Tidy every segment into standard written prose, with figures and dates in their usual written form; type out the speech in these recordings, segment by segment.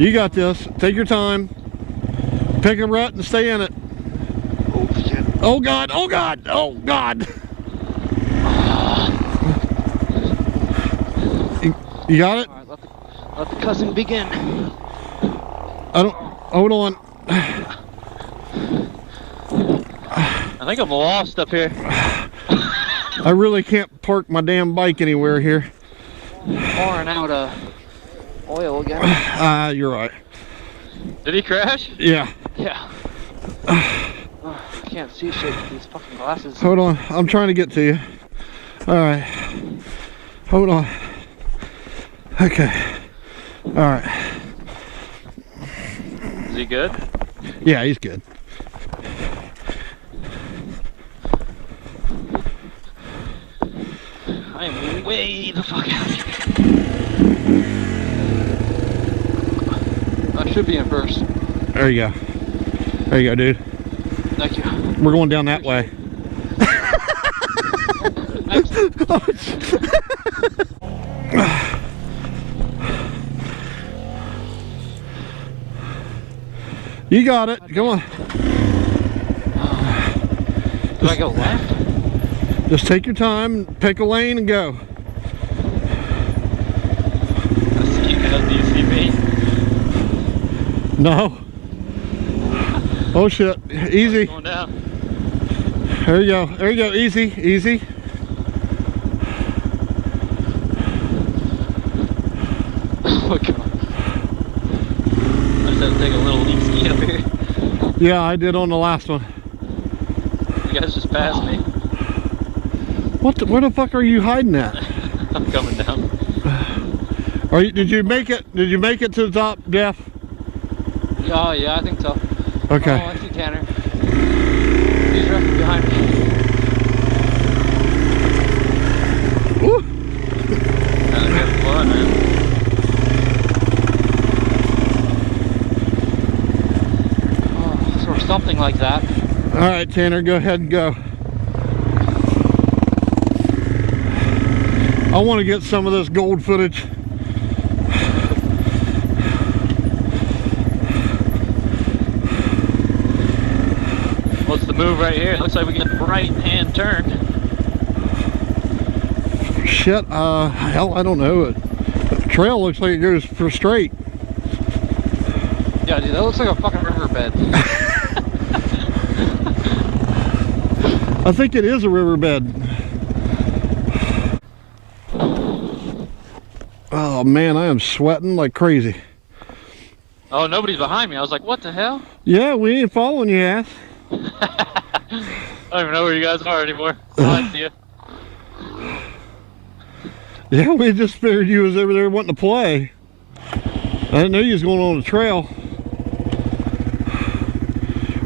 You got this. Take your time. Pick a rut and stay in it. Oh shit. Oh God, oh God, oh God. You got it? All right, let the cussing begin. I don't, hold on. I think I'm lost up here. I really can't park my damn bike anywhere here. Pouring out oil again. You're right. Did he crash? Yeah. Yeah. I can't see shit with these fucking glasses. Hold on, I'm trying to get to you. All right. Hold on. Okay. All right. Is he good? Yeah, he's good. I am way the fuck out here. I should be in first. There you go. There you go, dude. Thank you. We're going down that way. You got it. Come on. Do I go left? Just take your time, pick a lane, and go. I see you guys. Do you see me? No. Oh shit. Easy. Going down. There you go. There you go. Easy. Easy. Oh god. I just had to take a little leak ski up here. Yeah, I did on the last one. You guys just passed me. What? Where the fuck are you hiding at? I'm coming down. Are you? Did you make it? Did you make it to the top, Jeff? Oh yeah, I think so. Okay. Oh, I see Tanner. He's right behind me. Woo. That's good fun, man. Oh, or something like that. All right, Tanner, go ahead and go. I want to get some of this gold footage. What's the move right here? It looks like we get the right-hand turn. Shit, hell, I don't know. The trail looks like it goes for straight. Yeah, dude, that looks like a fucking riverbed. I think it is a riverbed. Oh man, I am sweating like crazy. Oh, nobody's behind me. I was like, what the hell? Yeah, we ain't following you, ass. I don't even know where you guys are anymore. I see you. Yeah, we just figured you was over there wanting to play. I didn't know you was going on the trail.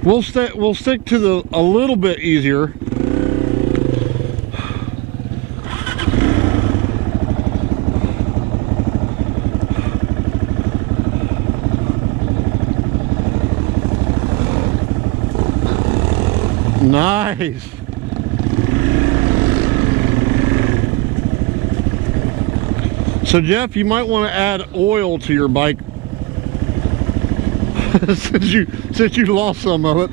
We'll stick to the a little bit easier. Nice. So Jeff, you might want to add oil to your bike since you lost some of it.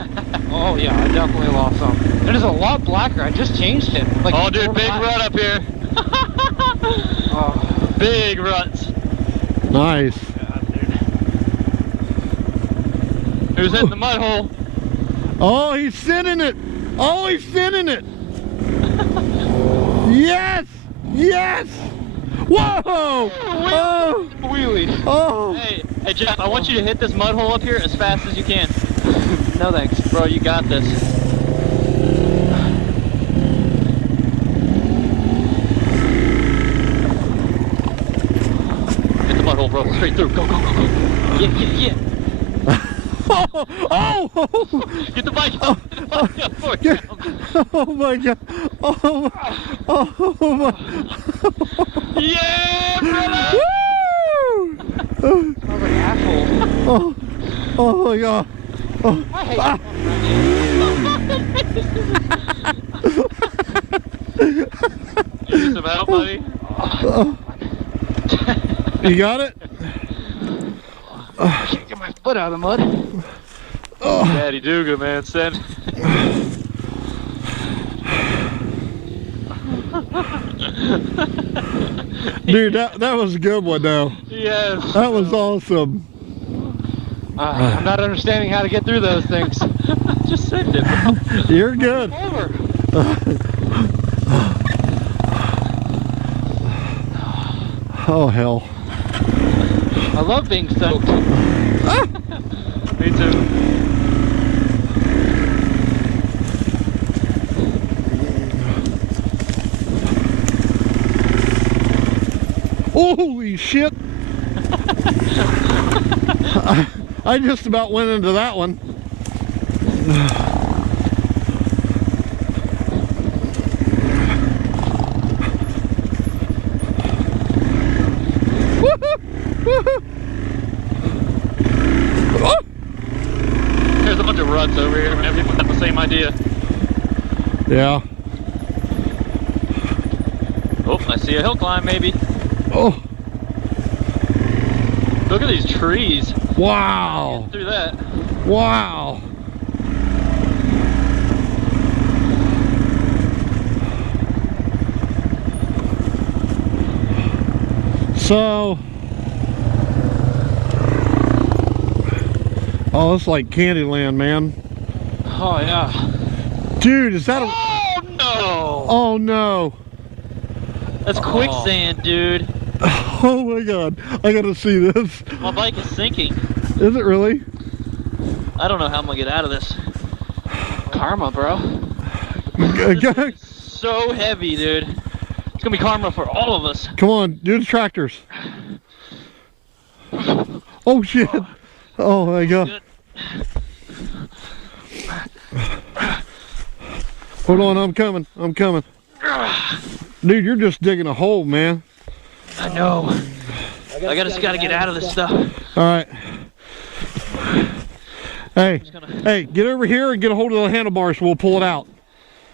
Oh yeah, I definitely lost some. It is a lot blacker. I just changed it. Like, Oh, dude, big rut up here. Oh. Big ruts. Nice. God, dude. Who's in the mud hole? Oh, he's sending it. Oh, he's sending it. Yes. Yes. Whoa. Oh. Wheelie. Oh. Hey, Jeff, I want you to hit this mud hole up here as fast as you can. No thanks. Bro, you got this. Hit the mud hole, bro. Straight through. Go, go, go, go. Yeah. Oh. Oh. Get the bike up. Get the bike up. Oh my god. Oh my. Yeah, brother. Woo! Sounds like an asshole. Oh my god. Oh. I hate You need some help, buddy? You got it? I can't get my foot out of the mud. Daddy Duga, man, send. Dude, that was a good one though. Yes. That was awesome. I'm not understanding how to get through those things. Just send it, bro. You're good. Over. Oh hell. I love being soaked. Me too. Holy shit. I just about went into that one. There's a bunch of ruts over here, and everyone got the same idea. Yeah. Oh, I see a hill climb, maybe. Oh, Look at these trees. wow. Through that. Wow. So, oh, it's like Candyland, man. Oh yeah. Dude, is that a... Oh no! Oh no. That's quicksand, dude. Oh my god. I gotta see this. My bike is sinking. Is it really? I don't know how I'm gonna get out of this. Karma, bro. Come So heavy, dude. It's gonna be karma for all of us. on, do the tractors. Oh shit. Oh my god. Hold on, I'm coming. I'm coming. Dude, you're just digging a hole, man. I know. I just gotta get out of this stuff. Alright. Hey, get over here and get a hold of the handlebars so we'll pull it out.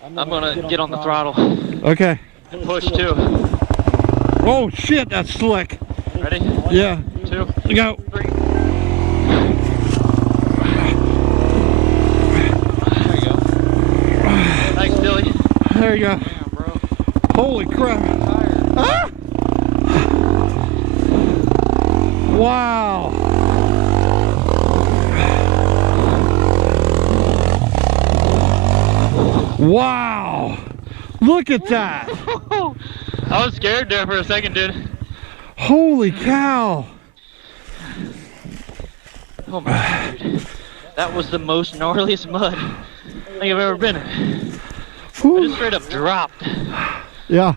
I'm gonna get on the throttle. Okay. And push too. Oh shit, that's slick. Ready? Yeah. 2, Go. 3. There you go. Thanks, Billy. There you go. Damn, bro. Holy crap. Tired. Ah! Wow. Wow. Look at that. I was scared there for a second, dude. Holy cow. Oh my god, dude. That was the most gnarliest mud I think I've ever been in. I Whew. just straight up dropped. Yeah.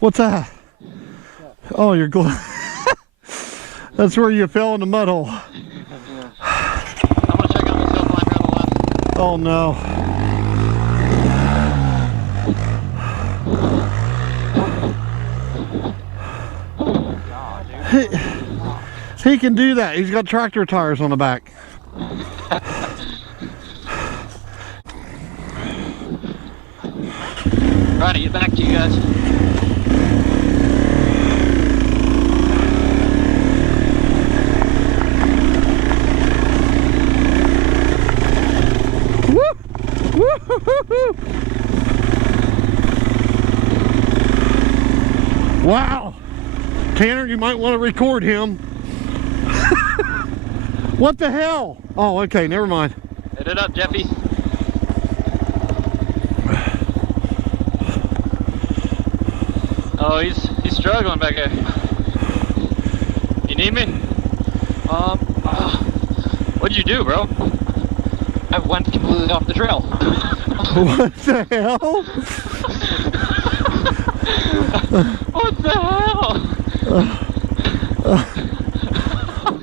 What's that? Oh, you're glad. That's where you fell in the mud hole. I'm gonna check out this hill climb here on the left. Oh no. He can do that. He's got tractor tires on the back. Trying to get back to you guys. Wow. Tanner, you might want to record him. What the hell? Oh, okay, never mind. Hit it up, Jeffy. Oh, he's struggling back there. You need me? What'd you do, bro? I went completely off the trail. What the hell? What the hell?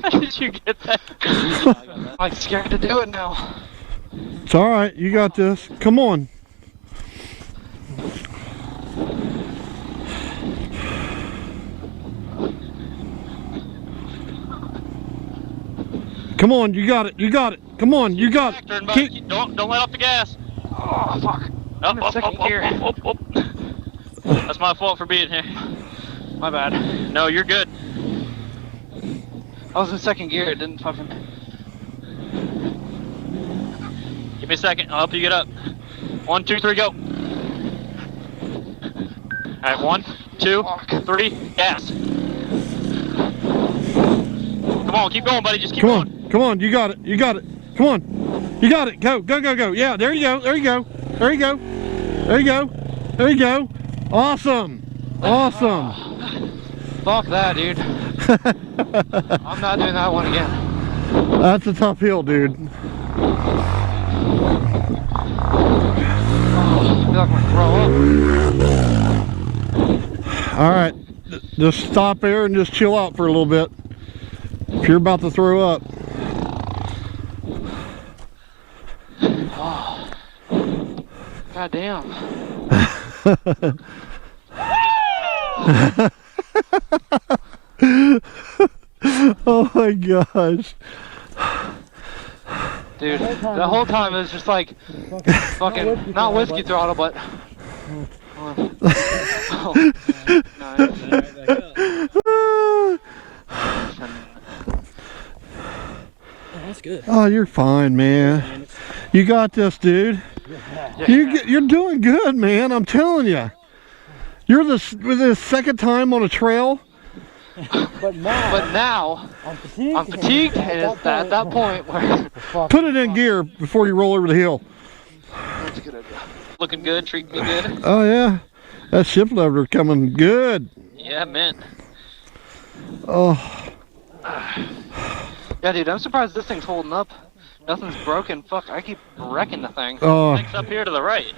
How did you get that? I'm scared to do it now. It's all right. You got this. Come on. Come on, you got it. You got it. Come on, you got it. Don't let off the gas. Oh, fuck. I'm in second gear. That's my fault for being here. My bad. No, you're good. I was in second gear. It didn't fucking. Give me a second. I'll help you get up. 1, 2, 3, go. All right, 1, 2, 3, gas. Come on, keep going, buddy. Just keep going. Come on, you got it. You got it. Come on. You got it. Go, go, go, go. Yeah, there you go. There you go. There you go. There you go. There you go. Awesome. Awesome. Fuck that, dude. I'm not doing that one again. That's a tough hill, dude. I feel like I'm gonna throw up. All right. Just stop there and just chill out for a little bit. If you're about to throw up. Oh. God damn. Oh my gosh. Dude, the whole time it was just like fucking not whiskey throttle, but oh, nice. That's good. Oh, you're fine, man. You got this, dude. You're doing good, man. I'm telling you. You're the second time on a trail. But now I'm fatigued, and it's at that point where Put it in gear before you roll over the hill. that's a good idea. Looking good, treating me good. Oh yeah, that ship lever coming good. Yeah, man. Oh, Yeah, dude, I'm surprised this thing's holding up. Nothing's broken. Fuck, I keep wrecking the thing. oh, Next up here to the right.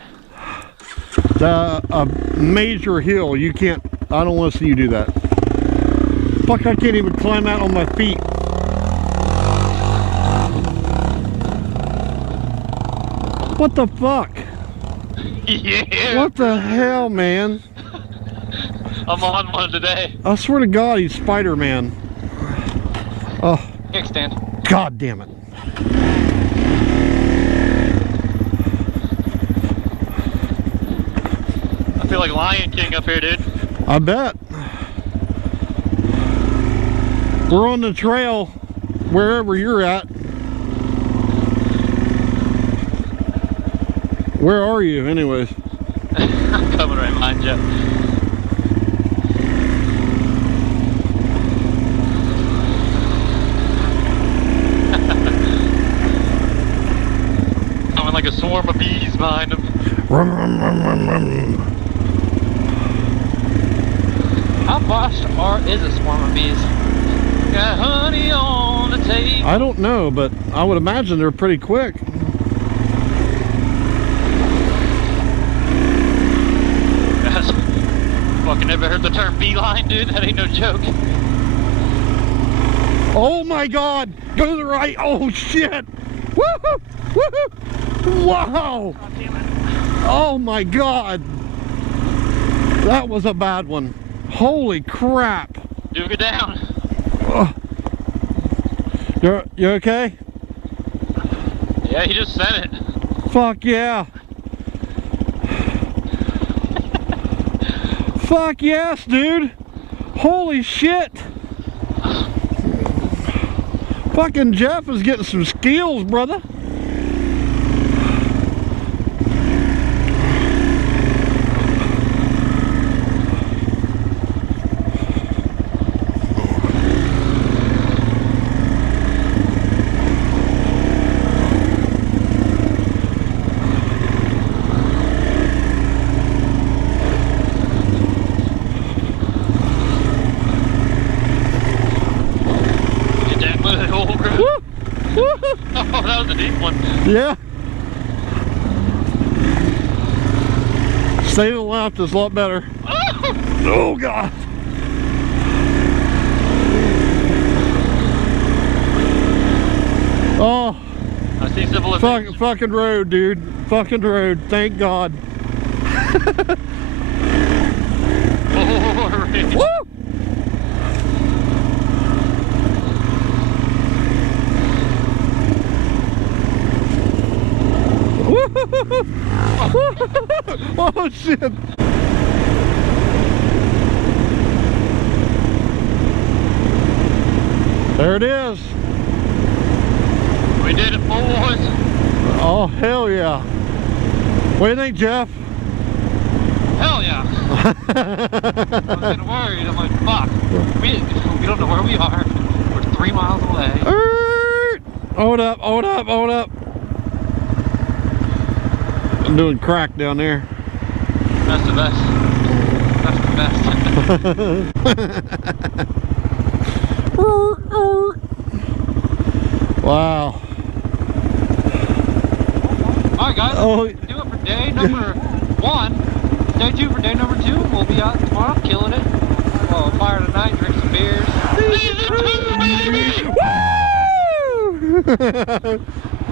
a major hill. You can't. I don't want to see you do that. Fuck, I can't even climb out on my feet. What the fuck? Yeah. What the hell, man? I'm on one today. I swear to God, he's Spider-Man. Oh, Kickstand. God damn it. I feel like Lion King up here, dude. I bet. We're on the trail wherever you're at. Where are you, anyways? I'm coming right behind you. Coming like a swarm of bees behind him. Rum, rum, rum, rum, rum. How fast is a swarm of bees? Got honey on the table. I don't know, but I would imagine they're pretty quick. Guys, fucking ever heard the term beeline, dude? That ain't no joke. Oh my God! Go to the right! Oh shit! Woohoo! Woohoo! Wow! God damn it. Oh my God! That was a bad one. Holy crap! Duke it down. You okay? Yeah, he just sent it. Fuck yeah! Fuck yes, dude! Holy shit! Fucking Jeff is getting some skills, brother. Oh, that was a deep one. Yeah. Stay to the left is a lot better. Oh God. Oh. I see civilization. Fucking road, dude. Fucking road. Thank God. Oh, Rick. Woo! Oh shit! There it is. We did it, boys. Oh, hell yeah. What do you think, Jeff? Hell yeah. I was getting worried. I'm like, fuck. We don't know where we are. We're 3 miles away. Hold up, hold up, hold up. I'm doing crack down there. That's the best. That's the best. Wow. Alright guys, Oh. do it for day number 1. Day 2 for day number 2. We'll be out tomorrow killing it. We'll fire tonight, drink some beers. Season 2, baby!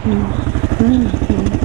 Woo!